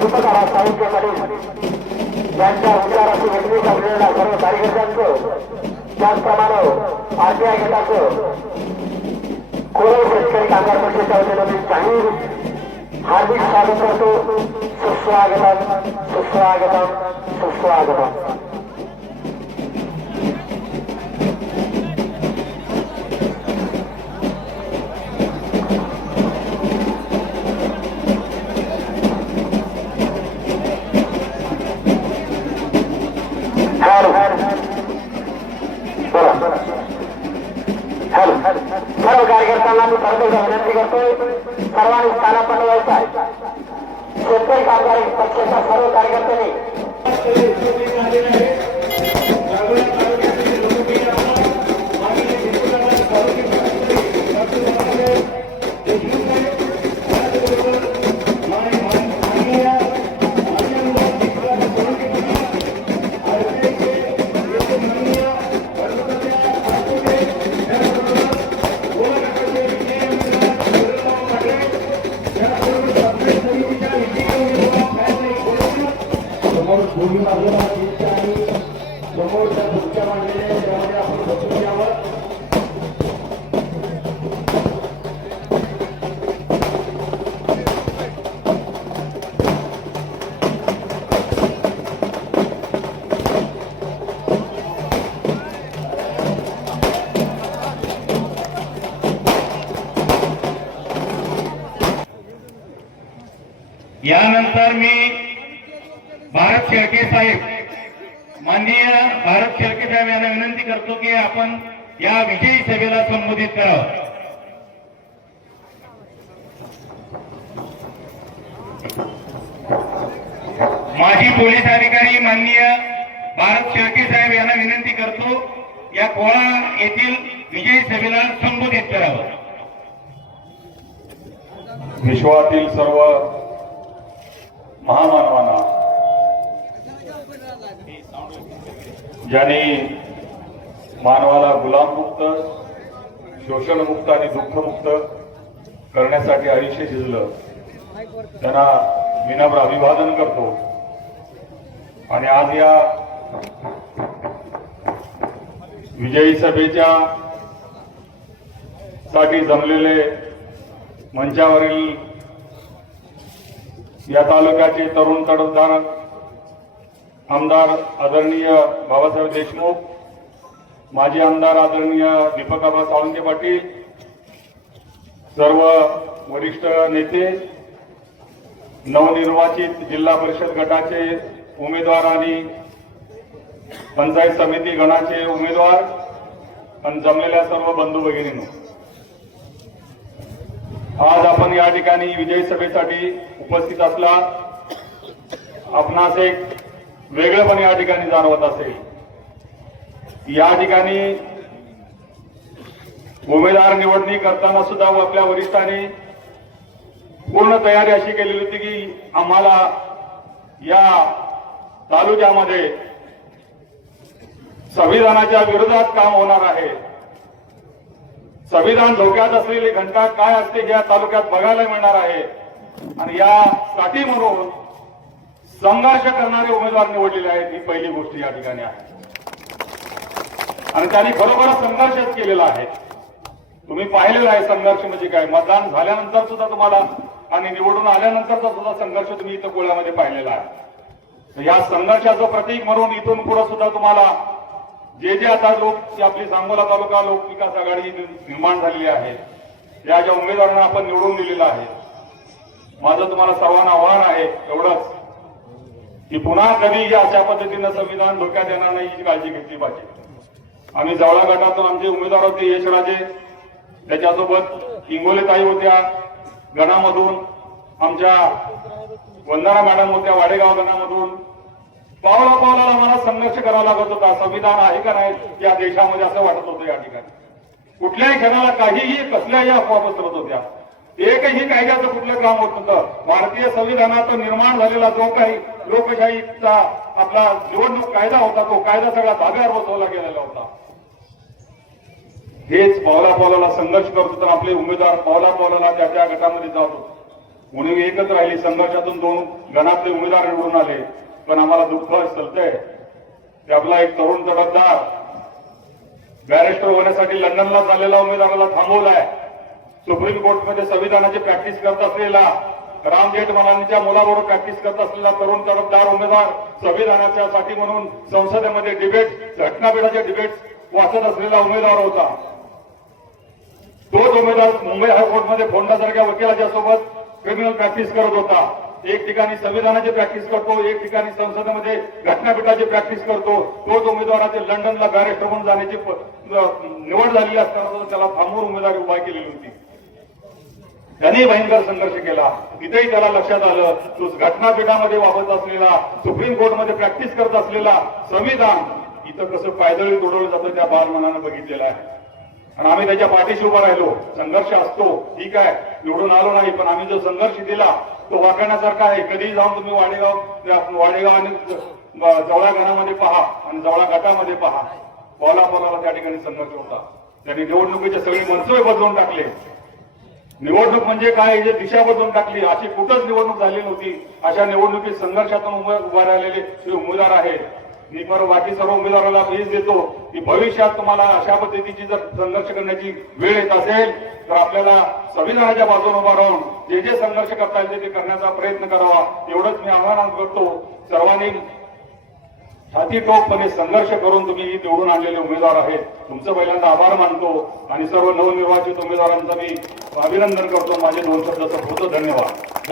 दीपकराव साहित्य पाटील यांच्या विचाराची व्यक्ती असलेल्या सर्व कार्यकर्त्यांचं, त्याचप्रमाणे आरटीआय गटाचं कोळी शेतकरी कामगार पक्षाच्या वतीनं मी जाहीर हार्दिक स्वागत करतो. सुस्वागतम सुस्वागतम सुस्वागतम. सर्व कार्यकर्त्यांना मी परत विनंती करतोय, सर्वांनी स्थानापन्न व्हायचा. शेतकरी कामगार पक्षाच्या सर्व कार्यकर्त्यांनी यानंतर मी भारत शेळके साहेब, माननीय भारत शेळके साहेब यांना विनंती करतो की आपण या विजयी सभेला संबोधित करावं. माजी पोलीस अधिकारी माननीय भारत शेळके साहेब यांना विनंती करतो या कोळा येथील विजयी सभेला संबोधित करावं. विश्वातील सर्व महामानवांना, ज्यांनी मानवाला गुलाममुक्त, शोषणमुक्त आणि दुःखमुक्त करण्यासाठी आयुष्य झिजलं, त्यांना विनम्र अभिवादन करतो. आणि आज या विजयी सभेच्या साठी जमलेले मंचावरील या तालुक्याचे तरुण तडफदार आमदार आदरणीय बाबासाहेब देशमुख, माजी आमदार आदरणीय दीपकराव सावंत पाटील, सर्व वरिष्ठ नेते, नवनिर्वाचित जिल्हा परिषद गटाचे उमेदवार आणि पंचायत समिती गणाचे उमेदवार आणि जमलेल्या सर्व बंधू भगिनींनो, आज आपण या ठिकाणी विजयी सभेसाठी उपस्थित असला. आपणास एक वेगळेपण या ठिकाणी जाणवत असेल. या ठिकाणी उमेदवार निवडणी करताना सुद्धा आपल्या वरिष्ठांनी पूर्ण तयारी अशी केलेली होती की आम्हाला या तालुक्यामध्ये संविधानाच्या विरोधात काम होणार आहे. संविधान धोक्यात असलेली घंटा काय असते या तालुक्यात बघायला मिळणार आहे. आणि यासाठी म्हणून संघर्ष करणारे उमेदवार निवडलेले आहेत. ही पहिली गोष्ट या ठिकाणी आहे. आणि त्यांनी खरोखर संघर्षच केलेला आहे. तुम्ही पाहिलेला आहे संघर्ष म्हणजे काय. मतदान झाल्यानंतर सुद्धा तुम्हाला आणि निवडून आल्यानंतरचा सुद्धा संघर्ष तुम्ही इथं कोळ्यामध्ये पाहिलेला आहे. या संघर्षाचं प्रतीक म्हणून इथून पुढे सुद्धा तुम्हाला जे आता लोक आपली सांगोला तालुका लोकविकास आघाडी निर्माण झालेली आहे, या ज्या उमेदवारांना आपण निवडून दिलेला आहे, माझं तुम्हाला सर्वांना आव्हान आहे एवढंच की पुन्हा कधी अशा पद्धतीनं संविधान धोक्यात येणार नाही याची काळजी घेतली पाहिजे. आम्ही जवळा गटातून आमचे उमेदवार होते यशराजे, त्याच्यासोबत इंगोलेताई होत्या गणामधून, आमच्या वंदना मॅडम होत्या वाडेगाव गणामधून. पावला पावलाला मला संघर्ष करावा लागत होता. संविधान आहे का नाही या देशामध्ये असं वाटत होतं. या ठिकाणी कुठल्याही क्षणाला काहीही कसल्याही अफवा पसरत होत्या. एकही कायद्याचं कुठलं काम होत नव्हतं. भारतीय संविधानाचा निर्माण झालेला जो काही लोकशाहीचा आपला निवडणूक कायदा होता तो कायदा सगळा धाब्यावर बसवला गेलेला होता. हेच पावला पावलाला संघर्ष करत होता. आपले उमेदवार पावला पावलाला त्या गटामध्ये जात होते. उणीव एकच राहिली, संघर्षातून 2 गणातले उमेदवार निवडून आले. पण आम्हाला दुःख सलतंय की आपला एक तरुण तडफदार बॅरिस्टर होण्यासाठी लंडनला चाललेला उमेदवाराला थांबवलाय. सुप्रीम कोर्टमध्ये संविधानाची प्रॅक्टिस करत असलेला, राम जेठमलानीच्या मुलाबरोबर प्रॅक्टिस करत असलेला तरुण तडफदार उमेदवार, संविधानाच्या साठी म्हणून संसदेमध्ये डिबेट, घटनापीठाचे डिबेट वाचत असलेला उमेदवार होता. तोच उमेदवार मुंबई हायकोर्टमध्ये फोंडासारख्या वकिलाच्या सोबत क्रिमिनल प्रॅक्टिस करत होता. एक ठिकाणी संविधानाची प्रॅक्टिस करतो, एक ठिकाणी संसदेमध्ये घटनापीठाची प्रॅक्टिस करतो. तोच उमेदवाराचे लंडनला बॅरिस्टर म्हणून जाण्याची निवड झालेली असताना त्याला थांबवून उमेदवारी उभा केलेली होती. त्यांनी भयंकर संघर्ष केला. तिथेही त्याला लक्षात आलं तो घटनापीठामध्ये वापरत असलेला, सुप्रीम कोर्टमध्ये प्रॅक्टिस करत असलेला संविधान इथं कसं पायदळी तोडवलं जातं त्या बालमनानं बघितलेलं आहे. आणि आम्ही त्याच्या पाठीशी उभा राहिलो. संघर्ष असतो, ठीक आहे, निवडून आलो नाही, पण आम्ही जो संघर्ष दिला तो वाकण्यासारखा आहे. कधीही जाऊन तुम्ही वाडेगाव आणि जवळा गणामध्ये पहा आणि जवळा गटामध्ये पहा, पोलाला त्या ठिकाणी संघर्ष होता. त्यांनी निवडणुकीचे सगळे मनसुबे बदलून टाकले. निवडणूक म्हणजे काय याची दिशा बदलून टाकली. अशी कुठंच निवडणूक झाली नव्हती. अशा निवडणुकीत संघर्षातून उभा राहिलेले जे उमेदवार आहेत, मी बाकी सर्व उमेदवाराला हीच देतो की भविष्यात तुम्हाला अशा पद्धतीची जर संघर्ष करण्याची वेळ येत असेल तर आपल्याला संविधानाच्या बाजूने उभा राहून जे जे संघर्ष करता येईल ते करण्याचा प्रयत्न करावा, एवढंच मी आवाहन करतो. सर्वांनी छाती टोकपणे संघर्ष करून तुम्ही निवडून आणलेले उमेदवार आहेत. तुमचं पहिल्यांदा आभार मानतो आणि सर्व नवनिर्वाचित उमेदवारांचं मी अभिनंदन करतो. माझे 2 शब्दाचं होतं. धन्यवाद.